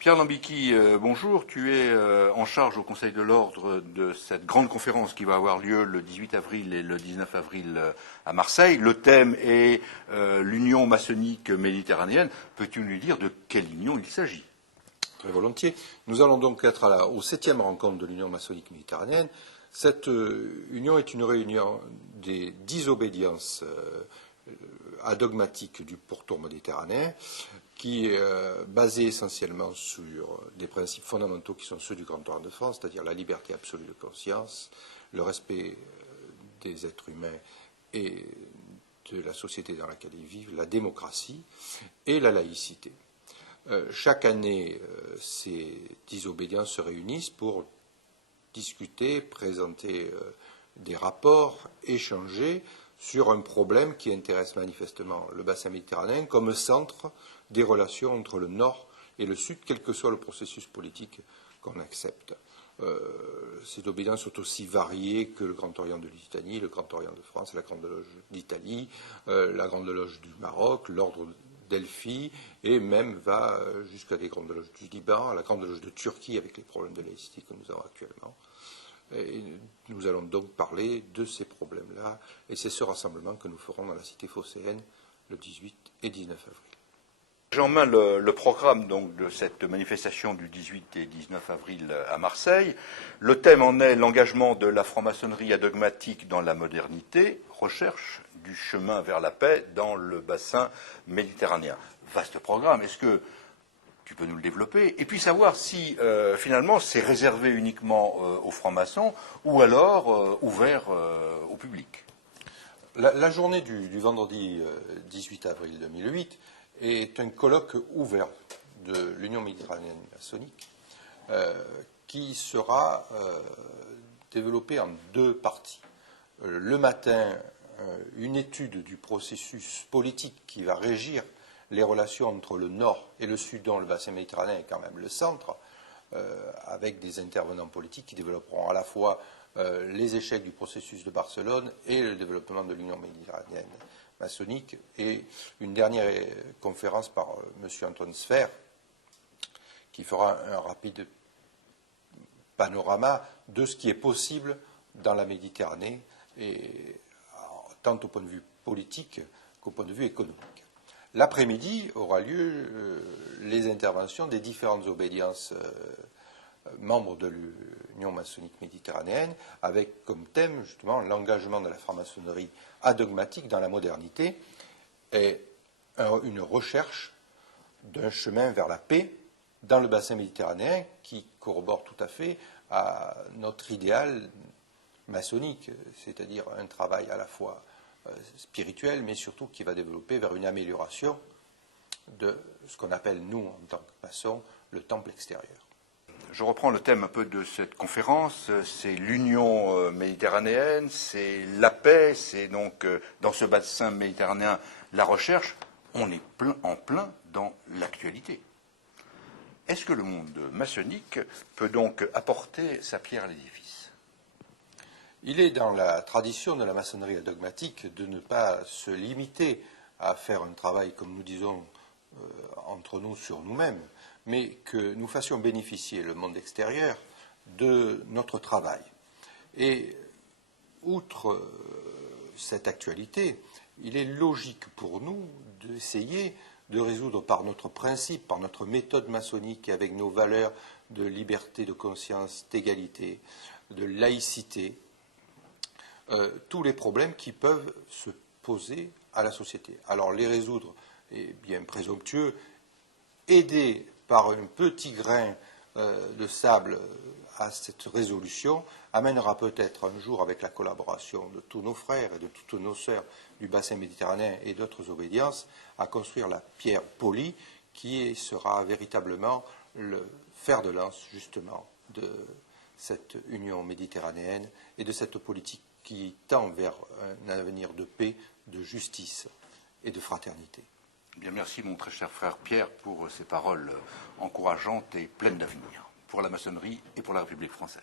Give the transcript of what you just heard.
Pierre Lambicki, bonjour. Tu es en charge au Conseil de l'Ordre de cette grande conférence qui va avoir lieu le 18 avril et le 19 avril à Marseille. Le thème est l'Union maçonnique méditerranéenne. Peux-tu nous dire de quelle union il s'agit? Très volontiers. Nous allons donc être aux 7e rencontre de l'Union maçonnique méditerranéenne. Cette union est une réunion des 10 obédiences adogmatiques du pourtour méditerranéen, qui est basée essentiellement sur des principes fondamentaux qui sont ceux du Grand Orient de France, c'est-à-dire la liberté absolue de conscience, le respect des êtres humains et de la société dans laquelle ils vivent, la démocratie et la laïcité. Chaque année, ces 10 obédiences se réunissent pour discuter, présenter des rapports, échanger sur un problème qui intéresse manifestement le bassin méditerranéen comme centre des relations entre le Nord et le Sud, quel que soit le processus politique qu'on accepte. Ces obédiences sont aussi variées que le Grand Orient de Lusitanie, le Grand Orient de France, la Grande Loge d'Italie, la Grande Loge du Maroc, l'Ordre Delphi, et même va jusqu'à des Grandes Loges du Liban, à la Grande Loge de Turquie avec les problèmes de laïcité que nous avons actuellement. Et nous allons donc parler de ces problèmes-là, et c'est ce rassemblement que nous ferons dans la cité phocéenne le 18 et 19 avril. J'ai en main le programme donc, de cette manifestation du 18 et 19 avril à Marseille. Le thème en est l'engagement de la franc-maçonnerie adogmatique dans la modernité, recherche du chemin vers la paix dans le bassin méditerranéen. Vaste programme. Est-ce que tu peux nous le développer? Et puis savoir si finalement c'est réservé uniquement aux francs-maçons ou alors ouvert au public. La journée du vendredi 18 avril 2008 est un colloque ouvert de l'Union méditerranéenne maçonnique qui sera développé en 2 parties. Le matin, une étude du processus politique qui va régir les relations entre le Nord et le Sud, dont le bassin méditerranéen est quand même le centre, avec des intervenants politiques qui développeront à la fois les échecs du processus de Barcelone et le développement de l'Union méditerranéenne maçonnique, et une dernière conférence par M. Antoine Sfer, qui fera un rapide panorama de ce qui est possible dans la Méditerranée, et tant au point de vue politique qu'au point de vue économique. L'après-midi aura lieu les interventions des différentes obédiences membres de l'Union maçonnique méditerranéenne, avec comme thème justement l'engagement de la franc-maçonnerie adogmatique dans la modernité et une recherche d'un chemin vers la paix dans le bassin méditerranéen qui corrobore tout à fait à notre idéal maçonnique, c'est-à-dire un travail à la fois spirituel, mais surtout qui va développer vers une amélioration de ce qu'on appelle, nous, en tant que maçons, le temple extérieur. Je reprends le thème un peu de cette conférence, c'est l'union méditerranéenne, c'est la paix, c'est donc dans ce bassin méditerranéen la recherche. On est en plein dans l'actualité. Est-ce que le monde maçonnique peut donc apporter sa pierre à l'édifice? Il est dans la tradition de la maçonnerie adogmatique de ne pas se limiter à faire un travail, comme nous disons, entre nous sur nous-mêmes, mais que nous fassions bénéficier le monde extérieur de notre travail. Et outre cette actualité, il est logique pour nous d'essayer de résoudre par notre principe, par notre méthode maçonnique et avec nos valeurs de liberté, de conscience, d'égalité, de laïcité, tous les problèmes qui peuvent se poser à la société. Alors les résoudre est bien présomptueux, aider par un petit grain de sable à cette résolution amènera peut-être un jour, avec la collaboration de tous nos frères et de toutes nos sœurs du bassin méditerranéen et d'autres obédiences, à construire la pierre polie qui sera véritablement le fer de lance justement de cette union méditerranéenne et de cette politique qui tend vers un avenir de paix, de justice et de fraternité. Bien, merci mon très cher frère Pierre pour ces paroles encourageantes et pleines d'avenir pour la maçonnerie et pour la République française.